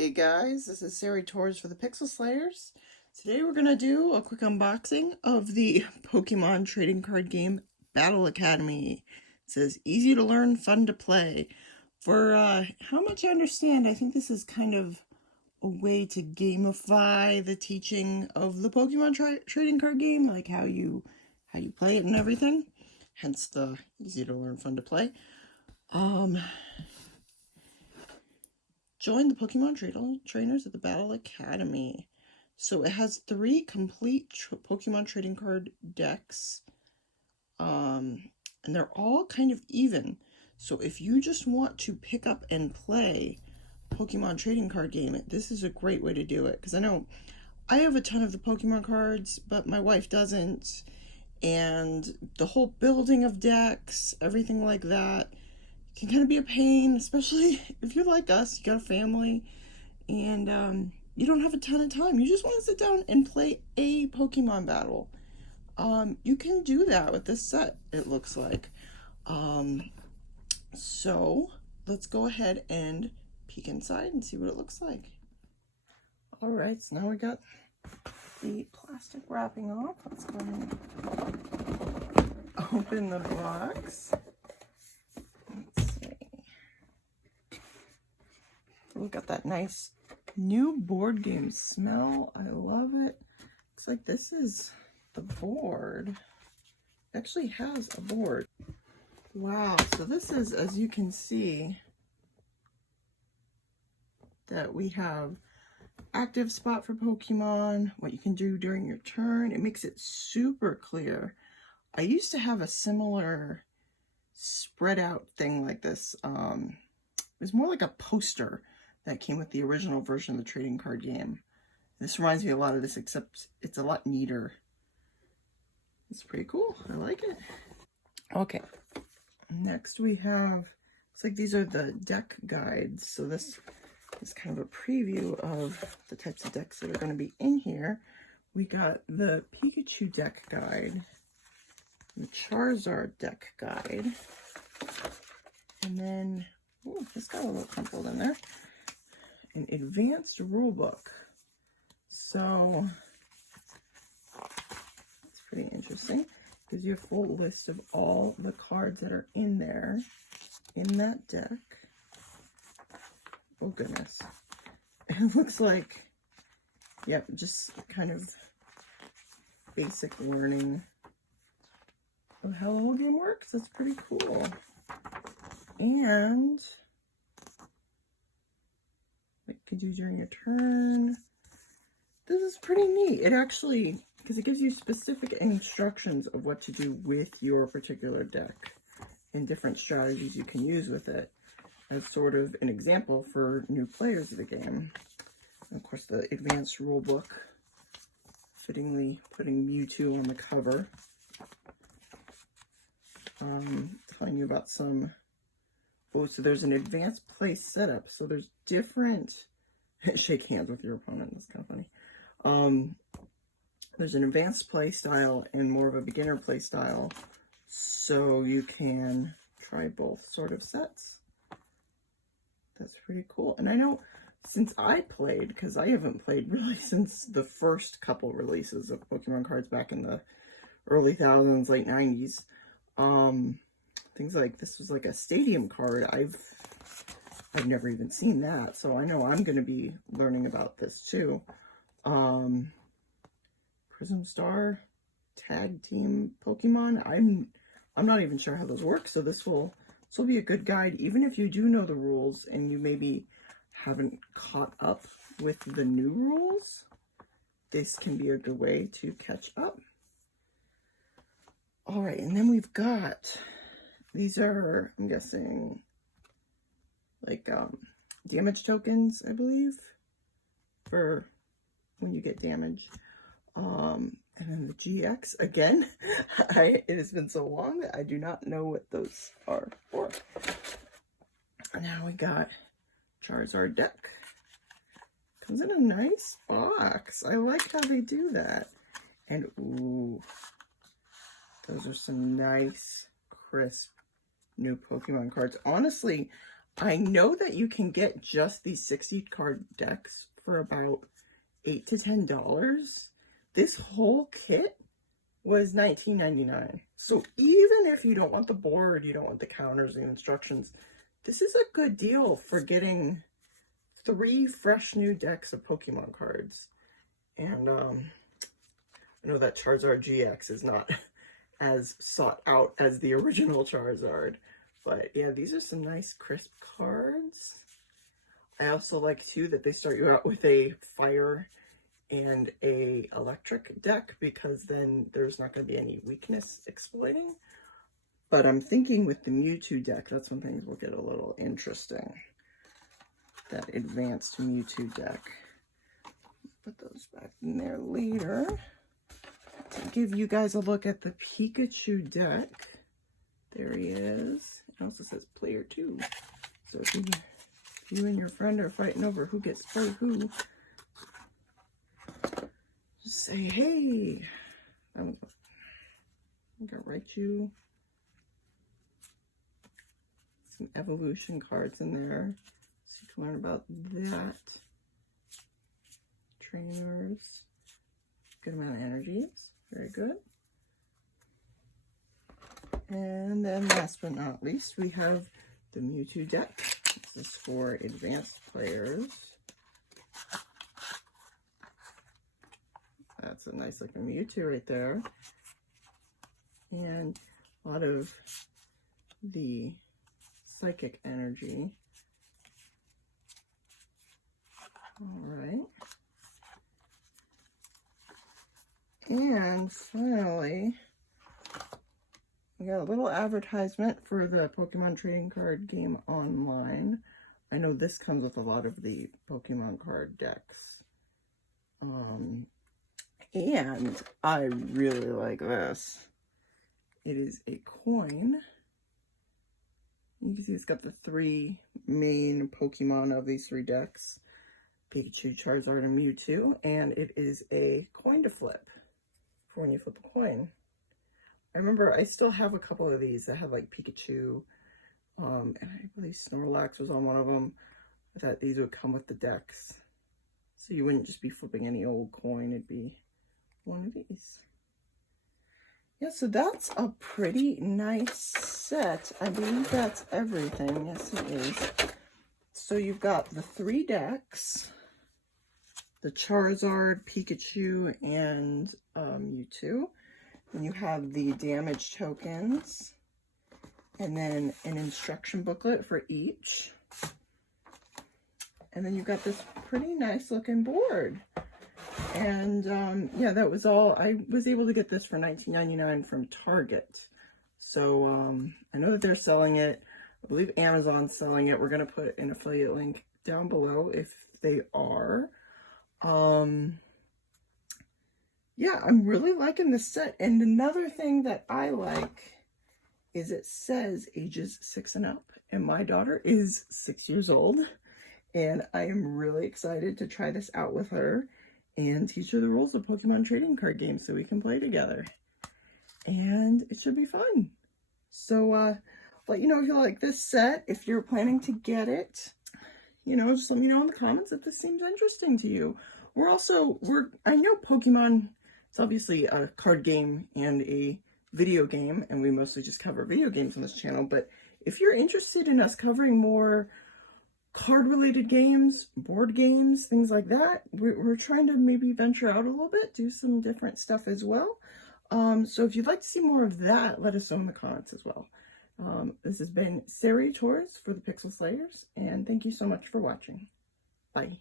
Hey guys, this is Sari Torres for the Pixel Slayers. Today we're going to do a quick unboxing of the Pokemon trading card game Battle Academy. It says easy to learn, fun to play. For how much I understand, I think this is kind of a way to gamify the teaching of the Pokemon trading card game, like how you play it and everything. Hence the easy to learn, fun to play. Join the Pokemon trainers at the Battle Academy. So it has 3 complete Pokemon trading card decks. And they're all kind of even. So if you just want to pick up and play Pokemon trading card game, this is a great way to do it. Because I know I have a ton of the Pokemon cards, but my wife doesn't. And the whole building of decks, everything like that, can kind of be a pain, especially if you're like us, you got a family, and you don't have a ton of time. You just want to sit down and play a Pokemon battle. You can do that with this set, it looks like. So let's go ahead and peek inside and see what it looks like. Alright, so now we got the plastic wrapping off. Let's go ahead and open the box. We've got that nice new board game smell. I love it. Looks like this is the board. It actually has a board. Wow, so this is, as you can see, that we have active spot for Pokemon, what you can do during your turn. It makes it super clear. I used to have a similar spread out thing like this. It was more like a poster that came with the original version of the trading card game. This reminds me a lot of this, except it's a lot neater. It's pretty cool. I like it. Okay. Next we have, looks like these are the deck guides. So this is kind of a preview of the types of decks that are going to be in here. We got the Pikachu deck guide, the Charizard deck guide, and then, ooh, this got a little crumpled in there, an advanced rulebook. So it's pretty interesting. Gives you a full list of all the cards that are in there in that deck. Oh goodness. It looks like, yep, just kind of basic learning of how the whole game works. That's pretty cool. And what you can do during your turn. This is pretty neat. It actually, because it gives you specific instructions of what to do with your particular deck and different strategies you can use with it as sort of an example for new players of the game. And of course, the advanced rulebook, fittingly putting Mewtwo on the cover. Telling you about some, oh, so there's an advanced play setup. So there's different, shake hands with your opponent, that's kind of funny. There's an advanced play style and more of a beginner play style, so you can try both sort of sets. That's pretty cool. And I know since I played, because I haven't played really since the first couple releases of Pokemon cards back in the early thousands, late 90s, things like this was like a stadium card. I've never even seen that, so I know I'm going to be learning about this too. Prism Star Tag Team Pokemon. I'm not even sure how those work, so this will be a good guide, even if you do know the rules and you maybe haven't caught up with the new rules. This can be a good way to catch up. All right, and then we've got, these are, I'm guessing, like damage tokens, I believe, for when you get damage. And then the GX, again, it has been so long that I do not know what those are for. Now we got Charizard deck. Comes in a nice box. I like how they do that. And ooh, those are some nice, crisp, new Pokemon cards. Honestly, I know that you can get just these 60 card decks for about $8 to $10. This whole kit was $19.99. So even if you don't want the board, you don't want the counters and instructions, this is a good deal for getting 3 fresh new decks of Pokemon cards. And I know that Charizard GX is not as sought out as the original Charizard. But yeah, these are some nice crisp cards. I also like too that they start you out with a fire and a electric deck, because then there's not going to be any weakness exploiting. But I'm thinking with the Mewtwo deck, that's when things will get a little interesting. That advanced Mewtwo deck. Put those back in there later. To give you guys a look at the Pikachu deck. There he is. It also says player 2. So if you and your friend are fighting over who gets to play who, just say, hey, I'm gonna write you some evolution cards in there so you can learn about that. Trainers, good amount of energies, very good. And then last but not least, we have the Mewtwo deck. This is for advanced players. That's a nice looking Mewtwo right there. And a lot of the psychic energy. All right. And finally, we got a little advertisement for the Pokemon trading card game online. I know this comes with a lot of the Pokemon card decks. And I really like this. It is a coin. You can see it's got the 3 main Pokemon of these 3 decks. Pikachu, Charizard, and Mewtwo. And it is a coin to flip for when you flip a coin. I remember I still have a couple of these that had like Pikachu, and I believe Snorlax was on one of them, that these would come with the decks. So you wouldn't just be flipping any old coin, it'd be one of these. Yeah, so that's a pretty nice set. I believe that's everything. Yes, it is. So you've got the 3 decks, the Charizard, Pikachu, and Mewtwo. And you have the damage tokens, and then an instruction booklet for each. And then you've got this pretty nice looking board. And yeah, that was all. I was able to get this for $19.99 from Target. So I know that they're selling it. I believe Amazon's selling it. We're going to put an affiliate link down below if they are. Yeah, I'm really liking this set. And another thing that I like is it says ages 6 and up. And my daughter is 6 years old. And I am really excited to try this out with her and teach her the rules of Pokemon trading card games so we can play together. And it should be fun. So let you know if you like this set. If you're planning to get it, you know, just let me know in the comments if this seems interesting to you. I know Pokemon, it's obviously a card game and a video game, and we mostly just cover video games on this channel, but if you're interested in us covering more card-related games, board games, things like that, we're trying to maybe venture out a little bit, do some different stuff as well. So if you'd like to see more of that, let us know in the comments as well. This has been Sari Torres for the Pixel Slayers, and thank you so much for watching. Bye.